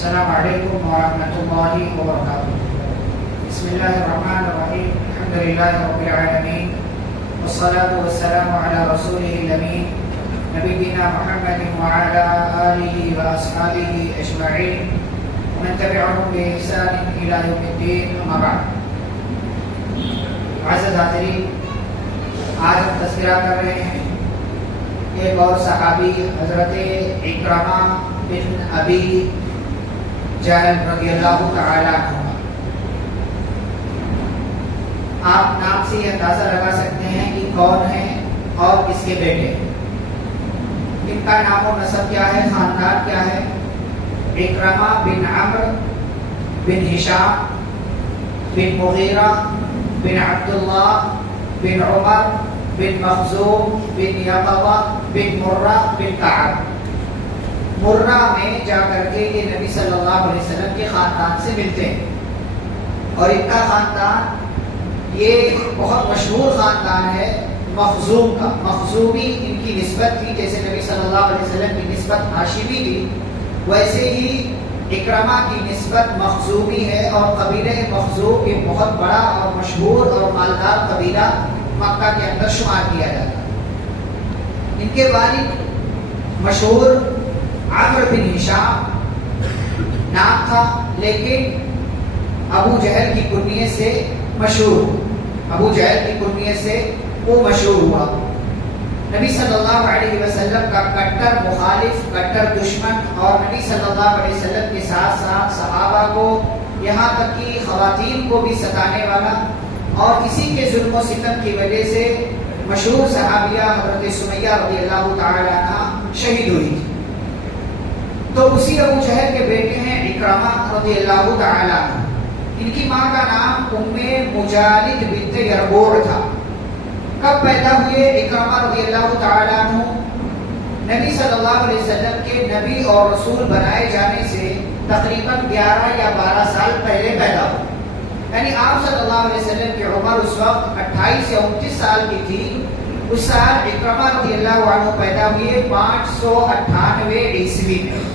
السلام علیکم ورحمۃ اللہ وبرکاتہ. بسم اللہ الرحمن الرحیم. الحمد للہ رب العالمین والصلاة والسلام علی رسولہ الامین نبینا محمد وعلی آلہ واصحابہ اجمعین ومن تبعهم بإحسان إلی یوم الدین. اما بعد. معزز حاضرین، آج ہم تذکرہ کر رہے ہیں ایک اور صحابی حضرت اکرمہ بن ابی جہل رضی اللہ تعالی عنہ. آپ نام سے یہ اندازہ لگا سکتے ہیں کہ کون ہیں اور کس کے بیٹے ہیں. ان کا نام و نسب کیا ہے، خاندان کیا ہے؟ اکرمہ بن عمرو بن ہشام بن مغیرہ بن عبداللہ بن عمر بن مخزوم بن یقظہ بن مرہ بن کعب. مرہ میں جا کر کے یہ نبی صلی اللہ علیہ وسلم کے خاندان سے ملتے ہیں، اور ان کا خاندان یہ بہت مشہور خاندان ہے مخزوم کا. مخزومی ان کی نسبت تھی، جیسے نبی صلی اللہ علیہ وسلم کی نسبت ہاشمی تھی، ویسے ہی اکرمہ کی نسبت مخزومی ہے. اور قبیلہ مخزوم یہ بہت بڑا اور مشہور اور مالدار قبیلہ مکہ کے اندر شمار کیا جاتا ہے. ان کے والد مشہور عمرو بن ہشام نام تھا، لیکن ابو جہل کی کنیت سے مشہور وہ مشہور ہوا. نبی صلی اللہ علیہ وسلم کا کٹر مخالف، کٹر دشمن، اور نبی صلی اللہ علیہ وسلم کے ساتھ ساتھ صحابہ کو، یہاں تک کہ خواتین کو بھی ستانے والا، اور اسی کے ظلم و ستم کی وجہ سے مشہور صحابیہ حضرت سمیہ رضی اللہ تعالی عنہ شہید ہوئی تھی. تو اسی ابو جہل کے بیٹے ہیں اکرمہ رضی اللہ تعالی عنہ. ان کی ماں کا نام ام مجالد بنت یربوع تھا. کب پیدا ہوئے اکرمہ رضی اللہ تعالی عنہ؟ نبی صلی اللہ علیہ وسلم کے نبی اور رسول بنائے جانے سے تقریباً 11 یا 12 سال پہلے پیدا ہوئے. یعنی آپ صلی اللہ علیہ وسلم کی عمر اس وقت 28 یا 29 سال کی تھی. اس سال اکرمہ رضی اللہ عنہ پیدا ہوئے 598 عیسوی میں.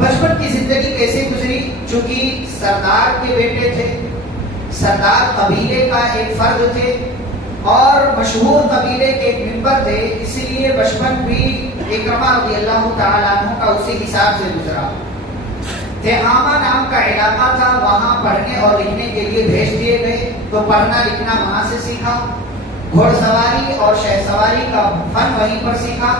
بچپن کی زندگی کیسے گزری؟ چونکہ سردار کے بیٹے تھے، سردار قبیلے کا ایک فرد تھے، اور مشہور قبیلے کے ایک ممبر تھے، اسی لیے بچپن بھی اکرمہ رضی اللہ تعالی عنہ کا اسی حساب سے گزرا. تہامہ نام کا علاقہ تھا، وہاں پڑھنے اور لکھنے کے لیے بھیج دیے گئے. تو پڑھنا لکھنا وہاں سے سیکھا، گھوڑ سواری اور شہ سواری کا فن وہیں پر سیکھا.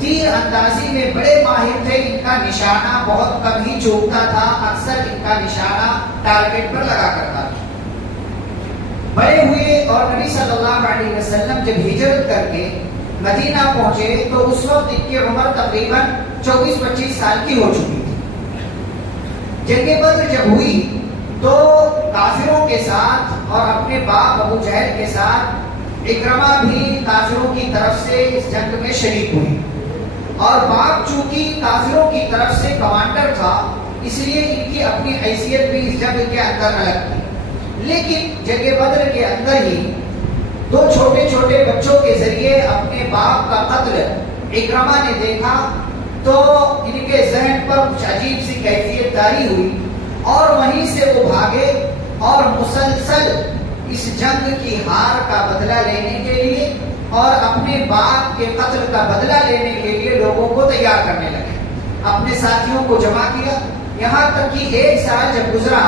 تیر اندازی میں بڑے ماہر تھے. ان کا نشانہ بہت کم ہی چوکتا تھا، اکثر ان کا نشانہ ٹارگٹ پر لگا کرتا تھا. بڑے ہوئے اور نبی صلی اللہ علیہ وسلم جب ہجرت کر کے مدینہ پہنچے تو اس وقت ان کی عمر تقریباً 24-25 سال کی ہو چکی تھی. جنگ بدر جب ہوئی تو کافروں کے ساتھ اور اپنے باپ ابو جہل کے ساتھ اکرمہ بھی کافروں کی طرف سے اس جنگ میں شریک ہوئی. اور باپ چونکہ کافروں کی طرف سے کمانڈر تھا، اس لیے ان کی اپنی حیثیت بھی اس جنگ کے اندر الگ تھی. لیکن جنگ بدر کے اندر ہی 2 چھوٹے چھوٹے بچوں کے ذریعے اپنے باپ کا قتل اکرمہ نے دیکھا تو ان کے ذہن پر کچھ عجیب سی کیفیت طاری ہوئی، اور وہیں سے وہ بھاگے اور مسلسل اس جنگ کی ہار کا بدلہ لینے کے لیے اور اپنے باپ کے قتل کا بدلہ لینے کے لیے لوگوں کو تیار کرنے لگے. اپنے ساتھیوں کو جمع کیا، یہاں تک کہ 1 سال جب گزرا،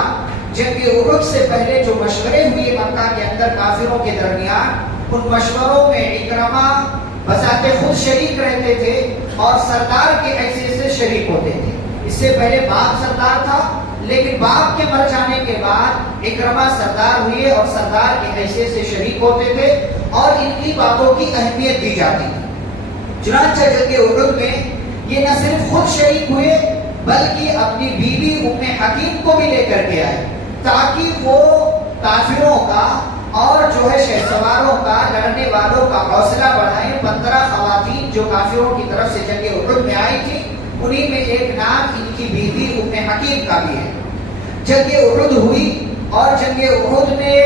جنگ احد سے پہلے جو مشورے ہوئے مکہ کے اندر کافروں کے درمیان، ان مشوروں میں اکرمہ بذات خود شریک رہتے تھے اور سردار کی حیثیت سے شریک ہوتے تھے. اس سے پہلے باپ سردار تھا، لیکن باپ کے مر جانے کے بعد اکرمہ سردار ہوئے اور سردار کی حیثیت سے شریک ہوتے تھے، اور ان کی باتوں کی اہمیت دی جاتی تھی. چنانچہ جنگ احد میں یہ نہ صرف خود شریک ہوئے بلکہ اپنی بیوی ام حکیم کو بھی لے کر کے آئے، تاکہ وہ کافروں کا اور جو ہے شہ سواروں کا، لڑنے والوں کا حوصلہ بڑھائیں. 15 خواتین جو کافروں کی طرف سے جنگ احد میں آئی تھی، انہی میں ایک نام ان کی بیوی ام حکیم کا بھی ہے. جنگ احد ہوئی، اور جنگ احد میں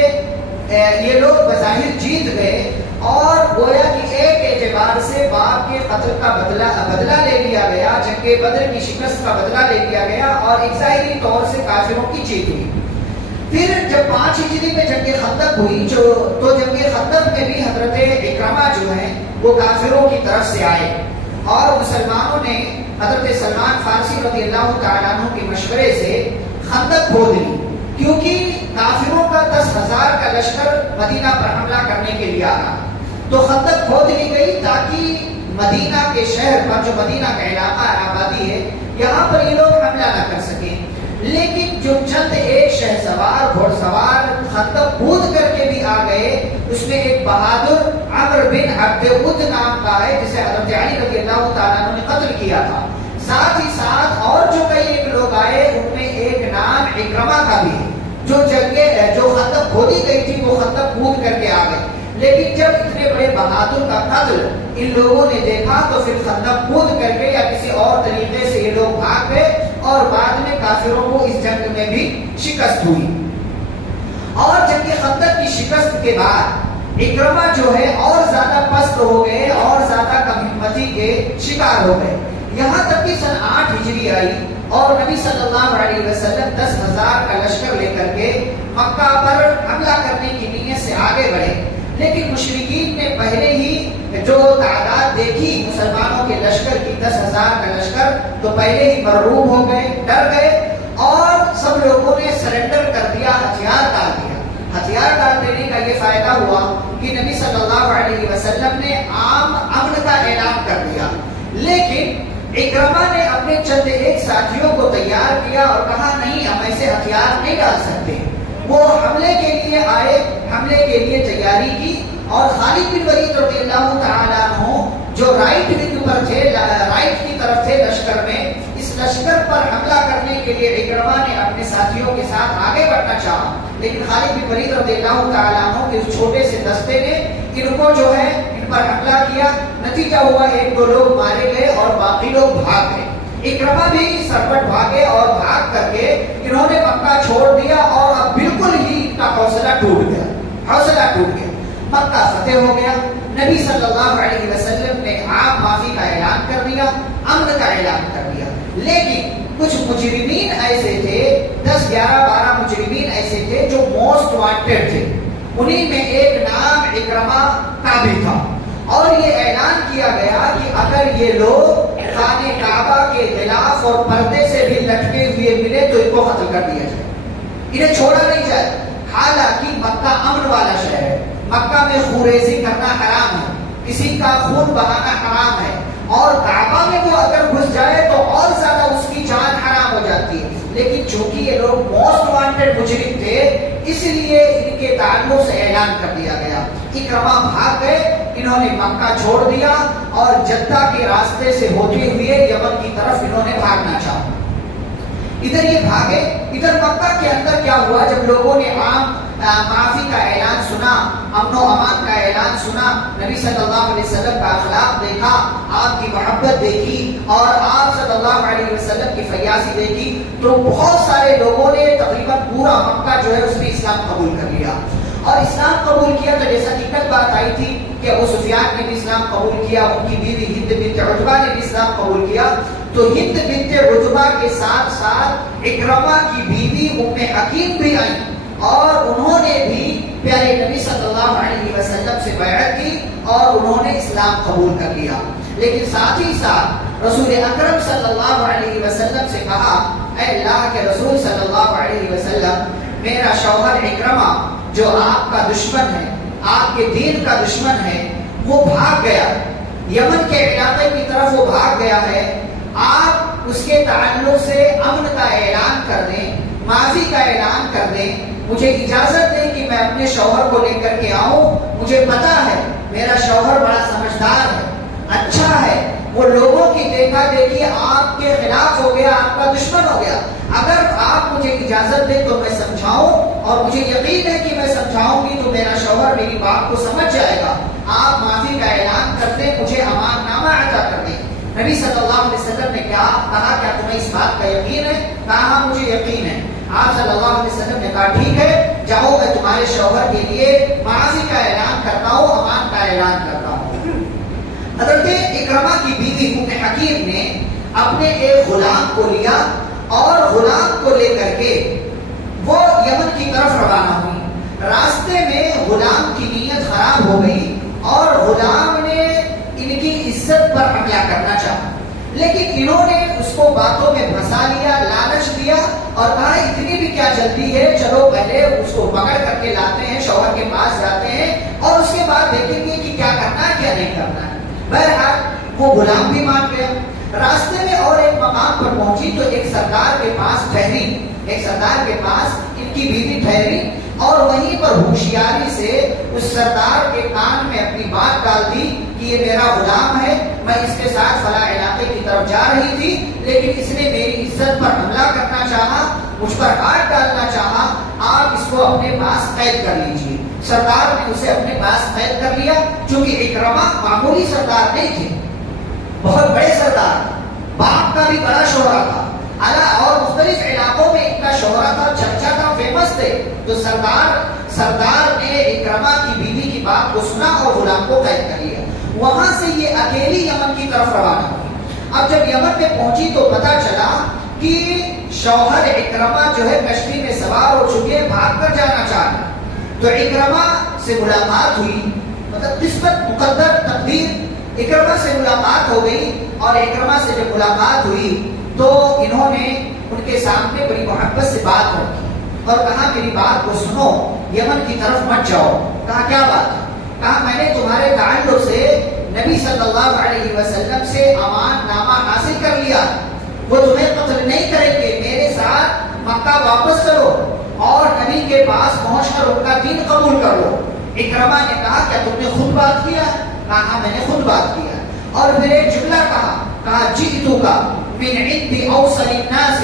یہ لوگ بظاہر جیت گئے، اور گویا کہ ایک اعتبار سے باپ کے قتل کا بدلہ لے لیا گیا، جنگ بدر کی شکست کا بدلہ لے لیا گیا اور ایک ظاہری طور سے کافروں کی جیت ہوئی۔ پھر جب 5 ہجری میں جنگ خندق ہوئی تو جنگ خندق میں بھی حضرت اکرمہ جو ہیں وہ کافروں کی طرف سے آئے اور مسلمانوں نے حضرت سلمان فارسی رضی اللہ تعالیٰ عنہ کے مشورے سے خندق کھود لی، کیونکہ کافروں کا 10,000 کا لشکر مدینہ پر حملہ کرنے کے لیے آیا، تو خندق کھود لی گئی تاکہ مدینہ کے شہر پر، جو مدینہ کا علاقہ آبادی ہے، یہاں پر یہ لوگ حملہ نہ کر سکیں۔ لیکن جو چند ایک شہسوار گھوڑ سوار خندق کود کر کے بھی آ گئے، اس میں ایک بہادر عمرو بن عبد ود نام کا ہے جسے حضرت علی رضی اللہ تعالیٰ عنہ نے قتل کیا تھا، ساتھ ہی ساتھ اور جو کئی ایک لوگ آئے ان میں ایک نام اکرمہ کا بھی ہے، جو خندق کھودی گئی تھی وہ خندق کود کر کے آ گئے۔ لیکن جب اتنے بڑے بہادر کا قتل ان لوگوں نے دیکھا تو پھر خندق کود کر کے یا کسی اور طریقے سے یہ لوگ بھاگ گئے اور بعد میں کافروں کو اس جنگ میں بھی شکست ہوئی۔ اور جنگ خندق کی شکست کے بعد اکرمہ جو ہے اور زیادہ پست ہو گئے اور زیادہ کم ہمتی کے شکار ہو گئے، یہاں تک کہ سن 8 ہجری آئی اور نبی صلی اللہ علیہ وسلم 10,000 کا لشکر لے کر کے مکہ پر حملہ کرنے کی نیت سے آگے بڑھے، لیکن مشرکین نے پہلے ہی جو تعداد دیکھی مسلمانوں کے لشکر کی 10,000 کا لشکر، تو پہلے ہی مرعوب ہو گئے، ڈر گئے اور سب لوگوں نے سرنڈر کر دیا، ہتھیار ڈال دیا۔ ہتھیار ڈال دینے کا یہ فائدہ ہوا کہ نبی صلی اللہ علیہ وسلم نے عام امن کا اعلان کر دیا، لیکن اکرمہ نے اپنے چند ایک ساتھیوں کو تیار کیا اور کہا نہیں، ہم ایسے ہتھیار نہیں ڈال سکتے۔ وہ حملے کے لیے آئے، حملے کے لیے تیاری کی اور خالد بن ولید رضی اللہ تعالیٰ عنہ جو رائٹ ونگ پر تھے، رائٹ کی طرف تھے لشکر میں، اس لشکر پر حملہ کرنے کے لیے اکرمہ نے اپنے ساتھیوں کے ساتھ آگے بڑھنا چاہا، لیکن خالد بن ولید رضی اللہ تعالیٰ عنہ کے اس چھوٹے سے دستے نے ان کو جو ہے ان پر حملہ کیا، نتیجہ ہوا 1-2 لوگ مارے گئے اور باقی لوگ بھاگ گئے۔ اکرمہ بھی سرپٹ بھاگے اور بھاگ کر کے انہوں نے مکہ چھوڑ دیا اور اب بالکل ہی ان کا حوصلہ ٹوٹ گیا، مکہ فتح ہو گیا۔ نبی صلی اللہ علیہ وسلم نے عام معافی کا اعلان کر دیا، امن کا اعلان کر دیا، لیکن کچھ مجرمین ایسے تھے، 10-11-12 مجرمین ایسے تھے جو موسٹ وانٹیڈ تھے، انہیں میں ایک نام اکرمہ کا بھی تھا، اور یہ اعلان کیا گیا کہ اگر یہ لوگ خانہ کعبہ کے غلاف اور پردے سے بھی لٹکے ہوئے ملے تو ان کو قتل کر دیا جائے، انہیں چھوڑا نہیں جائے۔ حالانکہ مکہ امن والا شہر ہے، مکہ میں خوریزی کرنا حرام ہے، کسی کا خون بہانا حرام ہے، اور کعبہ میں وہ اگر گھس جائے تو اور زیادہ اس کی جان حرام ہو جاتی ہے، لیکن چونکہ یہ لوگ موسٹ وانٹیڈ مجرم تھے اس لیے ان کے تعلق سے اعلان کر دیا گیا۔ اکرمہ بھاگ گئے، انہوں نے مکہ چھوڑ دیا اور جدہ کے راستے سے ہوتے ہوئے یمن کی طرف انہوں نے بھاگنا چاہا۔ ادھر یہ بھاگے، ادھر مکہ کے اندر کیا ہوا، جب لوگوں نے عام معافی کا اعلان سنا، امن و امان کا اعلان سنا، نبی صلی اللہ علیہ وسلم کا اخلاق دیکھا، آپ کی محبت دیکھی اور آپ صلی اللہ علیہ وسلم کی فیاضی دیکھی، تو بہت سارے لوگوں نے تقریباً پورا مکہ جو ہے اس میں اسلام قبول کر لیا۔ اور اسلام قبول کیا تو جیسا کہ کل بات آئی تھی کہ ابو سفیان نے بھی اسلام قبول کیا، ان کی بیوی ہند بنت عتبہ نے بھی اسلام قبول کیا، تو ہند بنت عتبہ کے ساتھ ساتھ اکرمہ کی بیوی ام حکیم بھی آئی اور انہوں نے بھی پیارے نبی صلی اللہ علیہ وسلم سے بیعت کی اور انہوں نے اسلام قبول کر لیا۔ لیکن ساتھ ہی ساتھ رسول اکرم صلی اللہ علیہ وسلم سے کہا، اے اللہ کے رسول صلی اللہ علیہ وسلم، میرا شوہر اکرمہ جو آپ کا دشمن ہے، آپ کے دین کا دشمن ہے، وہ بھاگ گیا، یمن کے علاقے کی طرف وہ بھاگ گیا ہے، آپ اس کے تعلق سے امن کا اعلان کر دیں، معافی کا اعلان کر دیں، مجھے اجازت دیں کہ میں اپنے شوہر کو لے کر کے آؤں، مجھے پتا ہے میرا شوہر بڑا سمجھدار ہے، اچھا ہے، وہ لوگوں کی دیکھا دیکھی آپ کے خلاف ہو گیا، آپ کا دشمن ہو گیا، اگر آپ مجھے اجازت دیں تو میں سمجھاؤں، اور مجھے یقین ہے کہ میں سمجھاؤں گی تو میرا شوہر میری بات کو سمجھ جائے گا، آپ معافی کا اعلان کر دیں، مجھے امان نامہ عطا کر دیں۔ نبی صلی اللہ علیہ وسلم نے کہا کیا تمہیں اس بات کا یقین ہے؟ کہا ہاں مجھے یقین ہے۔ آپ صلی اللہ علیہ وسلم نے کہا ٹھیک ہے، جاؤ میں تمہارے شوہر کے لیے معافی کا اعلان کرتا ہوں، امان کا اعلان کرتا ہوں۔ حضرت اکرمہ کی بیوی ام حکیم نے اپنے ایک غلام کو لیا اور غلام کو لے کر کے وہ یمن کی طرف روانہ ہوئی۔ راستے میں غلام کی نیت خراب ہو گئی اور غلام نے ان کی عزت پر حملہ کرنا چاہا، لیکن انہوں نے اس کو باتوں میں پھنسا لیا، لالچ دیا اور کہا اتنی بھی کیا جلدی ہے، چلو پہلے اس کو پکڑ کر کے لاتے ہیں، شوہر کے پاس جاتے ہیں اور اس کے بعد دیکھیں گے کہ کیا کرنا ہے کیا نہیں کرنا ہے۔ بہرحال وہ غلام بھی مان گیا۔ راستے میں اور ایک مقام پر پہنچی تو ایک سردار کے پاس ٹھہری، ایک سردار کے پاس ان کی بیوی ٹھہری اور وہیں پر ہوشیاری سے اس سردار کے کان میں اپنی بات ڈال دی کہ یہ میرا غلام ہے، میں اس کے ساتھ فلاں علاقے کی طرف جا رہی تھی، لیکن اس نے میری عزت پر حملہ کرنا چاہا، مجھ پر ہاتھ ڈالنا چاہا، آپ اس کو اپنے پاس قید کر لیجیے۔ سردار نے اسے اپنے پاس قید کر لیا، چونکہ اکرمہ معمولی سردار نہیں تھے، بہت بڑے سردار، باپ کا بھی بڑا شہرہ تھا، اور مختلف علاقوں میں ان کا شہرہ تھا، چرچا تھا، فیمس تھے۔ تو سردار نے اکرمہ کی بیوی کی بات کو سنا اور غلام کو قید کر لیا۔ وہاں سے یہ اکیلی یمن کی طرف روانہ ہوئی۔ اب جب یمن میں پہنچی تو پتا چلا کہ شوہر اکرمہ جو ہے کشتی میں سوار ہو چکے، بھاگ کر جانا چاہ رہے۔ تو اکرمہ سے ملاقات ہوئی، مطلب قسمت، مقدر، تقدیر، اکرمہ سے ملاقات ہو گئی اور اکرمہ سے جب ملاقات ہوئی تو انہوں نے ان کے سامنے بڑی محبت سے بات رکھی اور کہا میری بات کو سنو، یمن کی طرف مت جاؤ۔ کہا کیا بات ہے؟ کہا میں نے تمہارے تعلق سے نبی صلی اللہ علیہ وسلم سے امان نامہ حاصل کر لیا، وہ تمہیں قتل نہیں کریں گے، میرے ساتھ مکہ واپس کرو اور نبی کے پاس پہنچ کر ان کا دین قبول کر لو۔ اکرمہ نے کہا کیا تم نے خود بات کیا؟ کہا ہاں میں نے خود بات کیا۔ اور پھر ایک جملہ کہا جئتک من عند اوصل الناس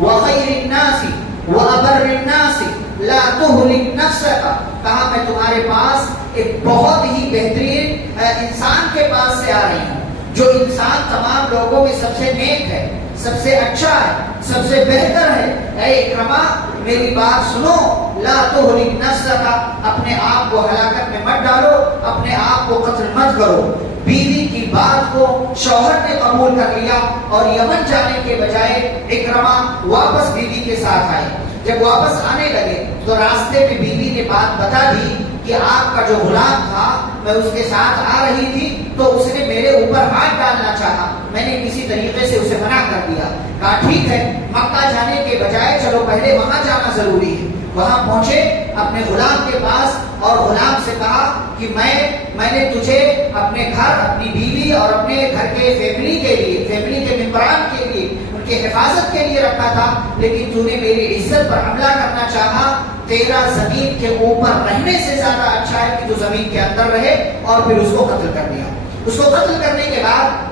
وخیر الناس وابر الناس لا تهلك نفسك، کہا میں تمہارے پاس ایک بہت ہی بہترین انسان کے پاس سے آ رہی ہوں، جو انسان تمام لوگوں میں سب سے نیک ہے، سب سے اچھا ہے، سب سے بہتر ہے۔ اے اکرمہ میری بات سنو، لا تهلك نفسك، اپنے آپ کو ہلاکت میں مت ڈالو، اپنے آپ کو قتل مت کرو۔ بیوی کی بات کو شوہر نے قبول کر لیا اور یمن جانے کے بجائے اکرمہ واپس بیوی کے ساتھ آئے۔ جب واپس آنے لگے تو راستے میں بیوی نے بات بتا دی کہ آپ کا جو غلام تھا میں اس کے ساتھ آ رہی تھی تو اس نے میرے اوپر ہاتھ ڈالنا چاہا، میں نے کسی طریقے سے اسے منع کر دیا۔ کہا ٹھیک ہے، مکہ جانے کے بجائے چلو پہلے وہاں جانا ضروری ہے۔ وہاں پہنچے اپنے غلام کے پاس اور غلام سے کہا کہ میں نے تجھے اپنے گھر، اپنی بیوی اور اپنے گھر کے فیملی کے ممبران کے لیے، ان کے حفاظت کے لیے رکھا تھا، لیکن تو نے میری عزت پر حملہ کرنا چاہا۔ تیرا زمین کے اوپر رہنے سے زیادہ اچھا ہے کہ تو زمین کے اندر رہے، اور پھر اس کو قتل کر دیا۔ اس کو قتل کرنے کے بعد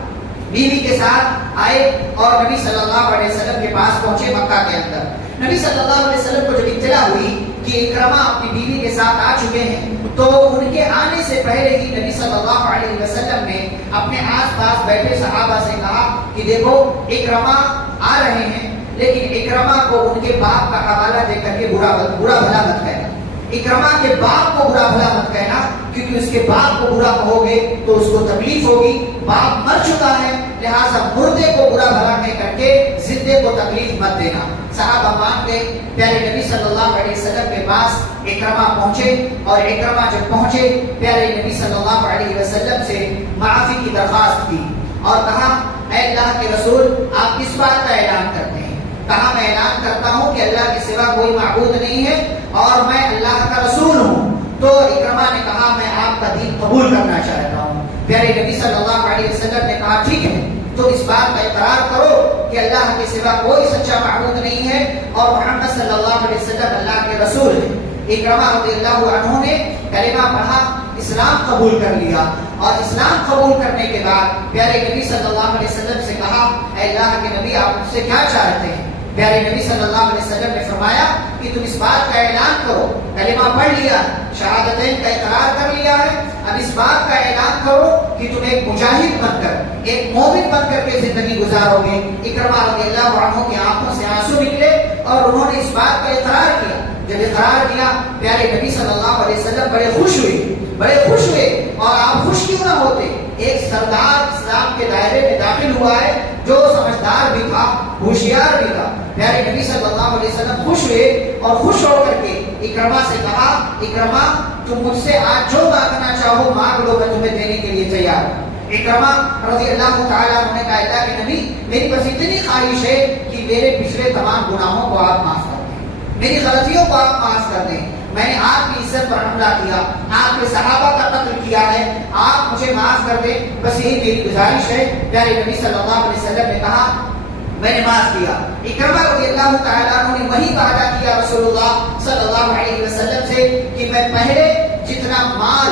بیوی کے ساتھ آئے اور نبی صلی اللہ علیہ وسلم کے پاس پہنچے مکہ کے اندر۔ نبی صلی اللہ علیہ وسلم کو جب اطلاع ہوئی کہ اکرمہ اپنی بیوی کے ساتھ آ چکے ہیں تو ان کے آنے سے پہلے ہی نبی صلی اللہ علیہ وسلم نے اپنے آس پاس بیٹھے صحابہ سے کہا کہ دیکھو اکرمہ آ رہے ہیں، لیکن اکرمہ کو ان کے باپ کا حوالہ دے کر کے برا بھلا مت کہنا، اکرمہ کے باپ کو برا بھلا مت کہنا، کیونکہ اس کے باپ کو برا کہو گے تو اس کو تکلیف ہوگی، باپ مر چکا ہے، لہٰذا مردے کو برا بھلا کہہ کر کے زندے کو تکلیف مت دینا۔ صحابہ مان گئے، پیارے نبی صلی اللہ علیہ وسلم کے پاس اکرمہ پہنچے اور اکرمہ جب پہنچے پیارے نبی صلی اللہ علیہ وسلم سے معافی کی درخواست کی اور کہا اے اللہ کے رسول آپ کس بات کا اعلان کرتے ہیں؟ کہا میں اعلان کرتا ہوں کہ اللہ کے سوا کوئی معبود نہیں ہے اور میں اللہ کا رسول ہوں۔ تو اکرمہ نے کہا میں آپ کا دین قبول کرنا چاہتا ہوں۔ پیارے نبی صلی اللہ علیہ وسلم نے کہا ٹھیک ہے، تو اس بات کا اقرار کرو کہ اللہ کے سوا کوئی سچا معبود نہیں ہے اور محمد صلی اللہ علیہ وسلم اللہ کے رسول ہے۔ اکرمہ رضی اللہ عنہ نے کلمہ پڑھا، اسلام قبول کر لیا اور اسلام قبول کرنے کے بعد پیارے نبی صلی اللہ علیہ وسلم سے کہا اے اللہ کے نبی آپ مجھ سے کیا چاہتے ہیں؟ پیارے نبی صلی اللہ علیہ وسلم نے فرمایا کہ تم اس بات کا اعلان کرو، کلمہ پڑھ لیا، شہادتین کا اقرار کر لیا ہے، اب اس بات کا اعلان کرو کہ تم ایک مجاہد بن کر، ایک مومن بن کر کے زندگی گزارو گے۔ اکرمہ رضی اللہ عنہ کی آنکھوں سے آنسو نکلے اور انہوں نے اس بات کا اقرار کیا۔ جب اقرار کیا پیارے نبی صلی اللہ علیہ وسلم بڑے خوش ہوئے اور آپ خوش کیوں نہ ہوتے؟ ایک سردار اسلام کے دائرے میں داخل ہوا ہے جو سمجھدار بھی تھا، ہوشیار بھی تھا۔ پیارے نبی صلی اللہ علیہ وسلم خوش ہوئے اور خوش ہو کر کے اکرمہ سے کہا، اکرمہ تم مجھ سے آج جو مانگنا چاہو مانگ لو، میں تمہیں دینے کے لیے تیار ہوں۔ اکرمہ رضی اللہ تعالیٰ عنہ نے کہا اللہ کے نبی میری بس اتنی خواہش ہے کہ میرے پچھلے تمام گناہوں کو آپ معاف کر دیں، میری غلطیوں کو آپ معاف کر دیں، میں نے آپ کی عزت پر حملہ کیا، آپ کے صحابہ کا قتل کیا ہے، آپ مجھے معاف کر دیں، بس یہی میری گزارش ہے۔ پیارے نبی صلی اللہ علیہ وسلم نے کہا میں نے معاف کیا۔ اکرمہ رضی اللہ تعالیٰ عنہ نے وہی وعدہ کیا رسول اللہ صلی اللہ علیہ وسلم سے کہ میں پہلے جتنا مال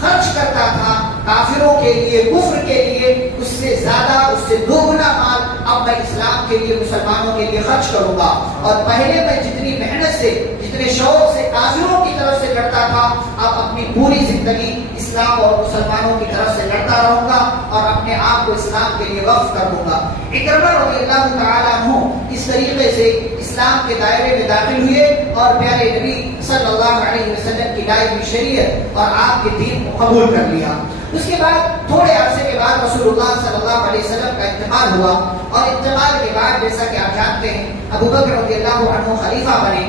خرچ کرتا تھا کافروں کے لیے، کفر کے لیے، اس سے زیادہ، اس سے دوگنا مال اب میں اسلام کے لیے، مسلمانوں کے لیے خرچ کروں گا، اور پہلے میں جتنی محنت سے، جتنے شوق سے کافروں کی طرف سے لڑتا تھا اب اپنی پوری زندگی اسلام اور مسلمانوں کی طرف سے لڑتا رہوں گا اور اپنے آپ کو اسلام کے لیے وقف کر دوں گا۔ اکرمہ رضی اللہ تعالیٰ عنہ اس طریقے سے اسلام کے دائرے میں داخل ہوئے اور پیارے نبی صلی اللہ علیہ وسلم کی لائی ہوئی شریعت اور آپ کے دین کو قبول کر لیا۔ اس کے بعد تھوڑے عرصے کے بعد رسول اللہ صلی اللہ علیہ وسلم کا انتقال ہوا، اور انتقال کے بعد جیسا کہ آپ جانتے ہیں ابو بکر رضی اللہ عنہ خلیفہ بنے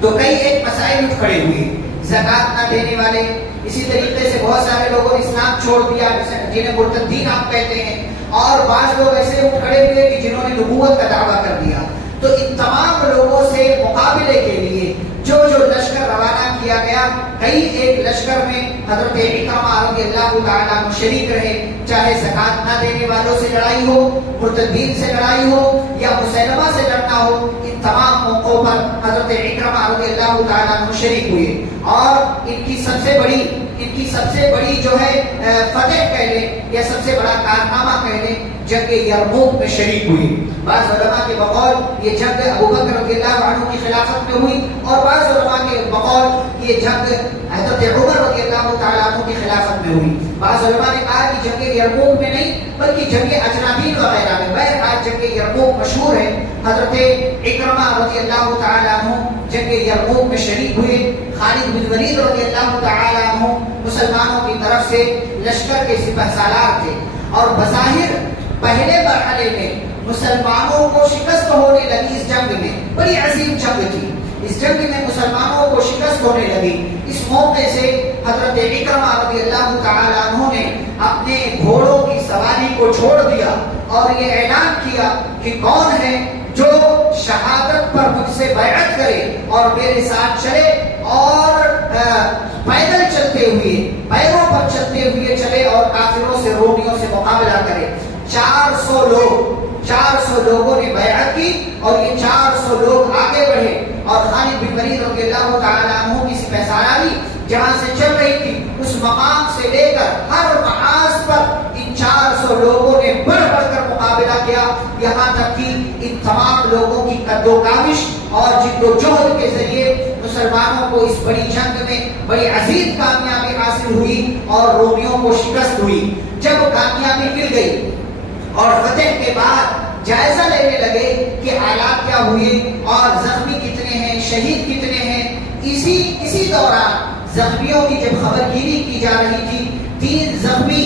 تو کئی ایک مسائل اٹھ کھڑے ہوئے، زکوٰۃ نہ دینے والے، اسی طریقے سے بہت سارے لوگوں نے اسلام چھوڑ دیا جنہیں مرتدین آپ کہتے ہیں، اور بعض لوگ ایسے اٹھ کھڑے ہوئے کہ جنہوں نے نبوت کا دعویٰ کر دیا۔ تو ان تمام لوگوں سے مقابلے کے لیے جو لشکر روانہ کیا گیا، کئی ایک لشکر میں حضرت اکرمہ رضی اللہ تعالیٰ عنہ شریک رہے، چاہے زکوٰۃ نہ دینے والوں سے لڑائی ہو، مرتدین سے لڑائی ہو یا مسلمہ سے لڑنا ہو، ان تمام موقعوں پر حضرت اکرمہ رضی اللہ تعالیٰ عنہ شریک ہوئے، اور ان کی سب سے بڑی جو ہے فتح کہہ لیں یا سب سے بڑا کارنامہ کہہ لیں جنگ یرموک میں شریک ہوئی۔ بعض علماء کے بقول یہ جنگ ابو بکر رضی اللہ عنہ کی خلافت میں ہوئی، اور بعض علماء کے بقول یہ جنگ حضرت عمر رضی اللہ تعالیٰ عنہ کی خلافت میں ہوئی۔ بعض علماء نے کہا کہ جنگ یرموک میں نہیں بلکہ جنگ اجنبین وغیرہ میں۔ بہرحال جنگ یرموک مشہور ہے، حضرت اکرمہ رضی اللہ تعالیٰ عنہ جنگ یرموک میں شریک ہوئے۔ خالد بن ولید رضی اللہ تعالیٰ عنہ مسلمانوں کی طرف سے لشکر کے سپہ سالار تھے، اور بظاہر پہلے مرحلے میں مسلمانوں کو شکست ہونے لگی۔ اس جنگ میں بڑی عظیم جنگ تھی، اس جنگ میں مسلمانوں کو شکست ہونے لگی۔ اس موقع سے حضرت اکرمہ رضی اللہ تعالیٰ عنہ نے اپنے گھوڑوں کی سواری کو چھوڑ دیا اور یہ اعلان کیا کہ کون ہے جو شہادت پر مجھ سے بیعت کرے اور میرے ساتھ چلے اور پیدل چلتے ہوئے، پیروں پر چلتے ہوئے چلے اور کافروں سے، رومیوں سے مقابلہ کرے۔ 400 لوگوں نے بیعت کی اور یہ 400 لوگ آگے بڑھے، اور خالد بن ولید رضی اللہ تعالیٰ عنہ کی سپہ سالاری جہاں سے چل رہی تھی اس مقام سے لے کر ہر محاذ پر ان 400 لوگوں نے بڑھ بڑھ کر مقابلہ کیا، یہاں تک کہ ان تمام لوگوں کی قد و کاوش اور جد و جہد کے ذریعے مسلمانوں کو اس بڑی جنگ میں بڑی عظیم کامیابی حاصل ہوئی اور رومیوں کو شکست ہوئی۔ جب کامیابی مل گئی اور فتح کے بعد جائزہ لینے لگے کہ حالات کیا ہوئے اور زخمی کتنے ہیں، شہید کتنے ہیں، اسی دوران زخمیوں کی جب خبر گیری کی جا رہی تھی، تین زخمی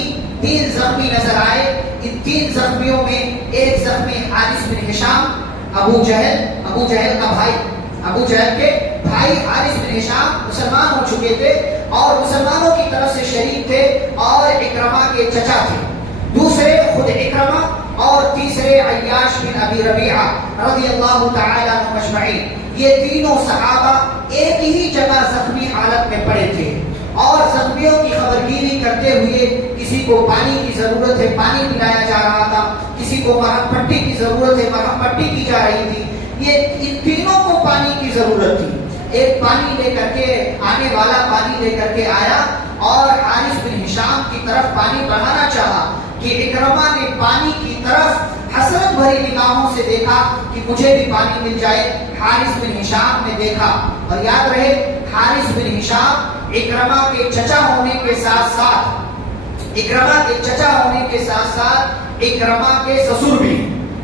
نظر آئے۔ ان 3 زخمیوں میں ایک زخمی حارث بن ہشام، ابو جہل کا بھائی، ابو جہل کے بھائی حارث بن ہشام مسلمان ہو چکے تھے اور مسلمانوں کی طرف سے شریک تھے اور اکرمہ کے چچا تھے۔ دوسرے خود اکرمہ اور تیسرے عیاش بن ابی ربیعہ رضی اللہ تعالیٰ عنہ مجمعین۔ یہ تینوں صحابہ ایک ہی جگہ زخمی حالت میں پڑے تھے اور زخمیوں کی خبرگیری کرتے ہوئے کسی کو پانی کی ضرورت ہے، پانی پلایا جا رہا تھا، کسی کو مرہم پٹی کی ضرورت ہے، مرہم پٹی کی جا رہی تھی۔ یہ ان تینوں کو پانی کی ضرورت تھی۔ ایک پانی لے کر کے آنے والا پانی لے کر کے آیا اور حارث بن ہشام کی طرف پانی بڑھانا چاہا کہ اکرمہ نے پانی کی طرف حسرت بھری نگاہوں سے دیکھا کہ مجھے بھی پانی مل جائے۔ حارث بن ہشام نے دیکھا، اور یاد رہے حارث بن ہشام اکرمہ کے چچا ہونے کے ساتھ ساتھ اکرمہ کے سسر بھی،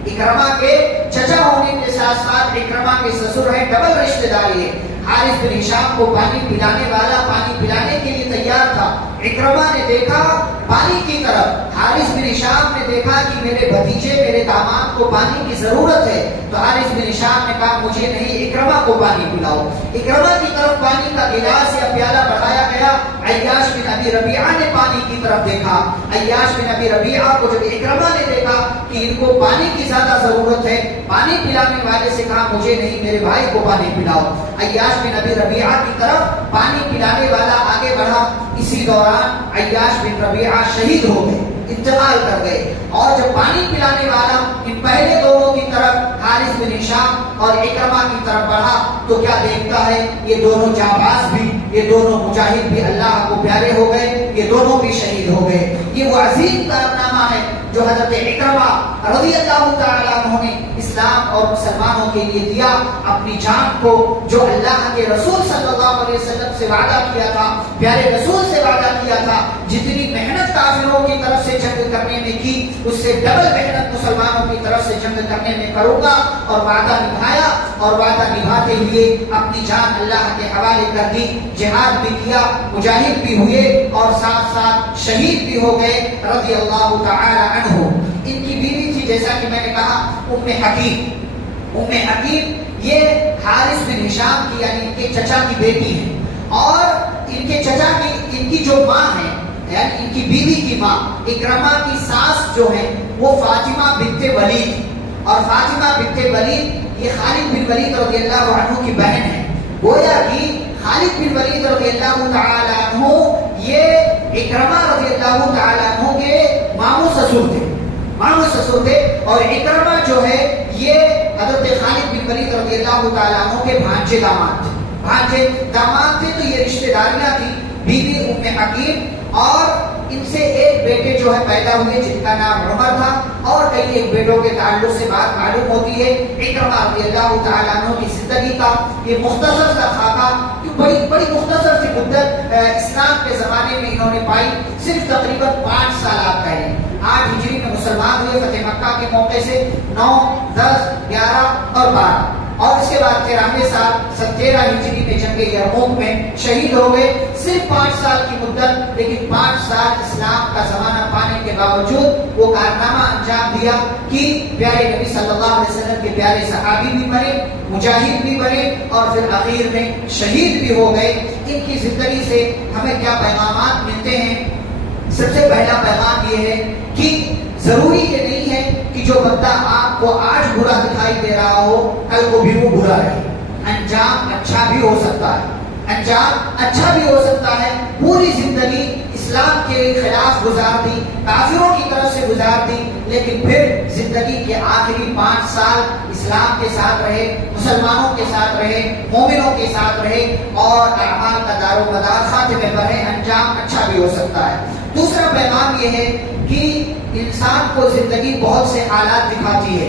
اکرمہ کے چچا ہونے کے ساتھ ساتھ اکرمہ کے سسر ہے، ڈبل رشتہ داری ہے۔ حارث بن ہشام کو پانی پلانے والا پانی پلانے کے لیے تیار تھا. اکرمہ نے دیکھا پانی کی طرف. حارث بن ہشام نے دیکھا کہ میرے بھتیجے میرے داماد کو پانی کی ضرورت ہے. تو حارث بن ہشام نے کہا مجھے نہیں, اکرمہ کو پانی پلاؤ. اکرمہ کی طرف پانی کا گلاس یا پیالہ بڑھایا گیا. عیاش بن ابی ربیعہ نے پانی کی طرف دیکھا. عیاش بن ابی ربیعہ کو جب اکرمہ نے دیکھا کہ ان کو پانی کی زیادہ ضرورت ہے, پانی پلانے والے سے کہا مجھے نہیں, میرے بھائی کو پانی پلاؤ. عیاش بن ابی ربیعہ کی طرف پانی پلانے والا آگے بڑھا. اسی دوران عیاش بن ربیعہ شہید ہو گئے, انتقال کر گئے. اور جب پانی پلانے والا ان پہلے دونوں کی طرف حارث بن ہشام اور اکرمہ کی طرف بڑھا تو کیا دیکھتا ہے, یہ دونوں جانباز بھی, یہ دونوں مجاہد بھی اللہ کو پیارے ہو گئے, یہ دونوں بھی شہید ہو گئے. یہ وہ عظیم کارنامہ ہے جو حضرت اکرمہ رضی اللہ تعالیٰ عنہ نے اسلام اور مسلمانوں کے لیے دیا. اپنی جان کو جو اللہ کے رسول صلی اللہ علیہ وسلم سے وعدہ کیا تھا, پیارے رسول سے وعدہ کیا تھا, جتنی محنت کافروں کی طرف سے جنگ کرنے میں کی اس سے ڈبل محنت مسلمانوں کی طرف سے جنگ کرنے میں کروں گا. اور وعدہ نبھایا, اور وعدہ نبھاتے ہوئے اپنی جان اللہ کے حوالے کر دی. جہاد بھی کیا, مجاہد بھی ہوئے اور ساتھ ساتھ شہید بھی ہو گئے رضی اللہ تعالی عنہ. ان کی بیوی تھی جیسا کہ میں نے کہا ام حکیم. ام حکیم یہ حارث بن ہشام کی یعنی ان کے چچا کی بیٹی ہے. اور ان کے چچا کی ان کی جو ماں ہے یعنی ان کی بیوی کی ماں اکرمہ کی ساس جو ہے وہ فاطمہ بنت ولید. اور فاطمہ بنت ولید یہ خالد بن ولید رضی اللہ عنہ کی بہن ہے. گویا کہ خالد بن ولید رضی اللہ تعالی عنہ یہ اکرمہ رضی اللہ تعالی عنہ کے ماموں سسر تھے, ماموں سسر تھے. اور اکرمہ جو ہے یہ حضرت خالد بن ولید رضی اللہ تعالی عنہ کے بھانجے داماد تھے. بھانجے داماد تھے تو یہ رشتہ داریاں تھی. بیوی ام حکیم اور ان سے ایک بیٹے جو ہے پیدا ہوئے جن کا نام عمر تھا. اور کئی ایک بیٹوں کے تعلق سے بات معلوم ہوتی ہے. اکرمہ رضی اللہ تعالیٰ عنہ کی زندگی کا یہ مختصر سا خاکہ, بڑی مختصر سی مدت اسلام کے زمانے میں انہوں نے پائی. صرف تقریباً 5 سال پہلے 8 ہجری میں مسلمان ہوئے فتح مکہ کے موقع سے. 9, 10, 11 اور 12 اور اس کے بعد 13ویں سال 13 ہجری میں جنگ یرموک میں شہید ہو گئے. صرف 5 سال کی مدت, لیکن 5 سال اسلام کا زمانہ پانے کے باوجود وہ کارنامہ انجام دیا کہ پیارے نبی صلی اللہ علیہ وسلم کے پیارے صحابی بھی بنے, مجاہد بھی بنے اور پھر آخر میں شہید بھی ہو گئے. ان کی زندگی سے ہمیں کیا پیغامات ملتے ہیں؟ سب سے پہلا پیغام یہ ہے کہ ضروری یہ نہیں ہے کہ جو بندہ آپ کو آج برا دکھائی دے رہا ہو کل کو بھی وہ برا رہے. انجام اچھا بھی ہو سکتا ہے, انجام اچھا بھی ہو سکتا ہے. پوری زندگی اسلام کے خلاف گزار دی, کافروں کی طرف سے گزار دی, لیکن پھر زندگی کے آخری 5 سال اسلام کے ساتھ رہے, مسلمانوں کے ساتھ رہے, مومنوں کے ساتھ رہے اور اعمال کا دار و مدار خاتمے پر ہے. انجام اچھا بھی ہو سکتا ہے. دوسرا پیغام یہ ہے کہ انسان کو زندگی بہت سے حالات دکھاتی ہے.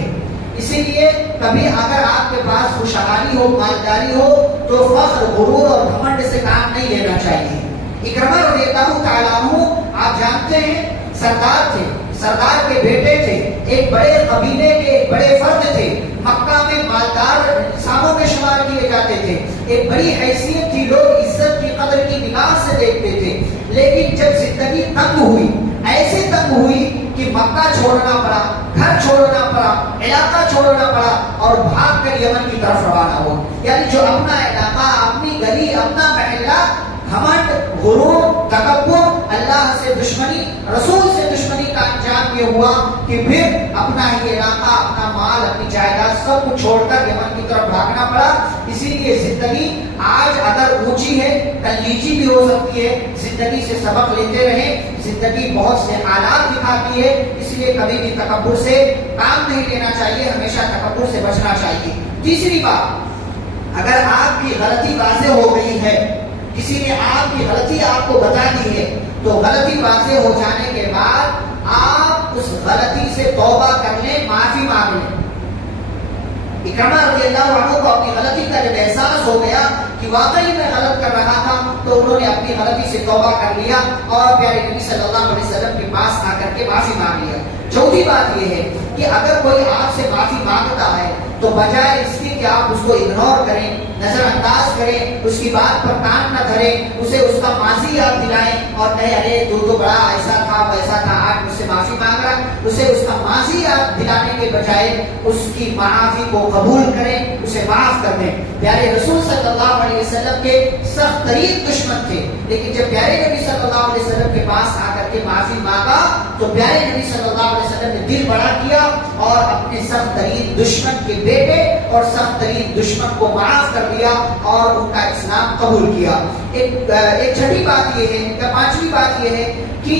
اسی لیے کبھی اگر آپ کے پاس خوشحالی ہو, مالداری ہو تو فخر, غرور اور گھمنڈ سے کام نہیں لینا چاہیے. اکرمہ رضی اللہ تعالیٰ عنہ آپ جانتے ہیں سردار تھے, سردار کے بیٹے تھے, ایک بڑے قبیلے کے ایک بڑے فرد تھے. مکہ میں مالدار انسانوں میں شمار کیے جاتے تھے. ایک بڑی حیثیت تھی, لوگ عزت کی قدر کی نگاہ سے دیکھتے تھے. لیکن جب زندگی تنگ ہوئی, ایسے تنگ ہوئی کہ مکہ چھوڑنا پڑا, گھر چھوڑنا پڑا, علاقہ چھوڑنا پڑا اور بھاگ کر یمن کی طرف روانہ ہوا. یعنی جو اپنا علاقہ, اپنی گلی, اپنا محلہ, گھمنڈ, غرور, تکبر, اللہ سے دشمنی, رسول سے دشمنی کا انجام یہ ہوا کہ پھر اپنا ہی علاقہ, اپنا مال, اپنی جائیداد سب کچھ چھوڑ کر یمن کی طرف بھاگنا پڑا. اسی لیے زندگی آج اگر اونچی ہے کل نیچی بھی ہو سکتی ہے. زندگی سے سبق لیتے رہیں. زندگی بہت سے حالات دکھاتی ہے, اس لیے کبھی بھی تکبر سے کام نہیں لینا چاہیے, ہمیشہ تکبر سے بچنا چاہیے. تیسری بات, اگر آپ کی غلطی واضح ہو گئی ہے, کسی نے آپ کی غلطی آپ کو بتا دی ہے, تو غلطی واضح ہو جانے کے بعد آپ اس غلطی سے توبہ کر لیں, معافی مانگ لیں. اکرمہ رضی اللہ عنہ کو اپنی غلطی کا جب احساس ہو گیا کہ واقعی میں غلط کر رہا تھا, تو انہوں نے اپنی غلطی سے توبہ کر لیا اور پیارے نبی صلی اللہ علیہ وسلم کے پاس آ کر کے معافی مانگ لیا. چوتھی بات یہ ہے کہ اگر کوئی آپ سے معافی مانگتا ہے تو بجائے اس کے کہ آپ اس کو اگنور کریں, نظر انداز کریں، اس کی بات پر کان نہ دھریں، اسے اس کا ماضی یاد دلائیں اور کہے ارے تو بڑا ایسا تھا ویسا تھا، آج مجھ سے معافی مانگ رہا، اسے اس کا ماضی یاد دلانے کے بجائے اس کی معافی کو قبول کریں، اسے معاف کر دیں۔ پیارے رسول صلی اللہ علیہ وسلم کے سخت ترین دشمن تھے، لیکن جب پیارے نبی صلی اللہ علیہ وسلم کے پاس آ کر کے معافی مانگا تو پیارے نبی صلی اللہ علیہ وسلم نے دل بڑا کیا اور اپنے سخت ترین دشمن کے بیٹے اور سخت ترین دشمن کو معاف کر دیا اور ان کا اسلام قبول کیا۔ ایک چھٹی بات یہ ہے یا پانچویں بات یہ ہے کہ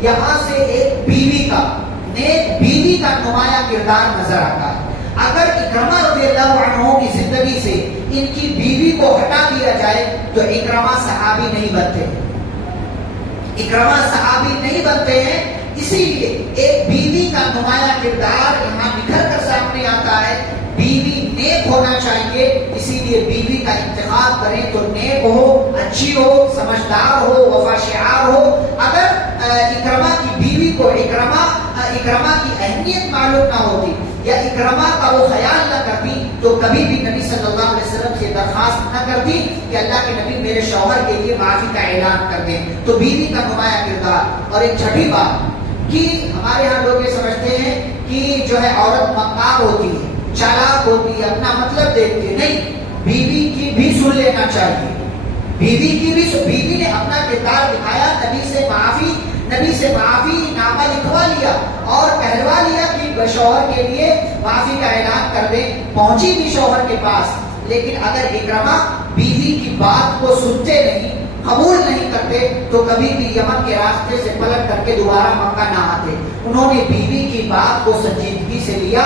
یہاں سے ایک بیوی کا، نیک بیوی کا نمایاں کردار نظر آتا ہے۔ اگر اکرمہ رضی اللہ عنہ کی زندگی سے ان کی بیوی کو ہٹا دیا جائے تو اکرمہ صحابی نہیں بنتے، اکرمہ صحابی نہیں بنتے ہیں۔ اسی لیے ایک بیوی کا نمایاں کردار یہاں نکھر کر سامنے آتا ہے۔ بیوی نیک ہونا چاہیے، اسی لیے بیوی کا انتخاب کریں تو نیک ہو، اچھی ہو، سمجھدار ہو، وفا شعار ہو۔ اگر اکرمہ کی بیوی کو اکرمہ کی اہمیت معلوم نہ ہوتی یا اکرمہ کا وہ خیال نہ کرتی تو کبھی بھی نبی صلی اللہ علیہ وسلم سے درخواست نہ کرتی کہ اللہ کے نبی میرے شوہر کے لیے معافی کا اعلان کر دیں۔ تو بیوی کا نمایاں کردار۔ اور ایک چھٹی بات کہ ہمارے ہاں لوگ یہ سمجھتے ہیں کہ جو ہے عورت مکار ہوتی ہے، چالاک ہوتی ہے، اپنا مطلب دیکھتی ہے۔ نہیں، بیوی کی بھی سن لینا چاہیے، بیوی نے اپنا کردار دکھایا، نبی سے معافی نامہ لکھوا لیا اور کہلوا لیا کہ شوہر کے لیے معافی کا اعلان کر دے، پہنچی بھی شوہر کے پاس۔ لیکن اگر اکرمہ بیوی کی بات کو سنتے نہیں، قبول نہیں کرتے تو کبھی بھی یمن کے راستے سے پلٹ کر کے دوبارہ مکہ نہ آتے۔ انہوں نے بیوی کی بات کو سنجیدگی سے لیا،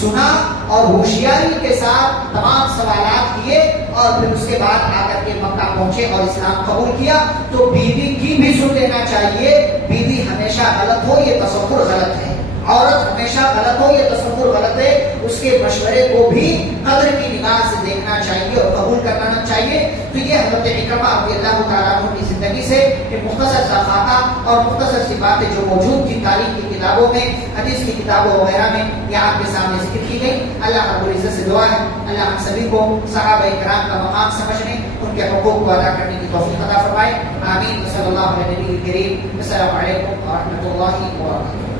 سنا اور ہوشیاری کے ساتھ تمام سوالات کیے اور پھر اس کے بعد آ کر کے مکہ پہنچے اور اسلام قبول کیا۔ تو بیوی کی بھی سن لینا چاہیے۔ بیوی ہمیشہ غلط ہو یہ تصور غلط ہے، عورت ہمیشہ غلط ہو یہ تصور غلط ہے۔ اس کے مشورے کو بھی قدر کی نگاہ سے دیکھنا چاہیے اور قبول کرنا چاہیے۔ تو یہ حضرت اکرمہ رضی اللہ تعالیٰ عنہ کی زندگی سے ایک مختصر سا خاکہ اور مختصر سی باتیں جو موجود تھی تاریخ کی کتابوں میں، حدیث کی کتابوں وغیرہ میں، یہ آپ کے سامنے ذکر کی گئی۔ اللہ رب العزت سے دعا ہے اللہ ہم سبھی کو صحابہ کرام کا مقام سمجھنے، ان کے حقوق کو ادا کرنے کی توفیق عطا فرمائے۔ آمین۔ صلی اللہ علیہ وسلم۔ السلام علیکم ورحمۃ اللہ وبرکاتہ۔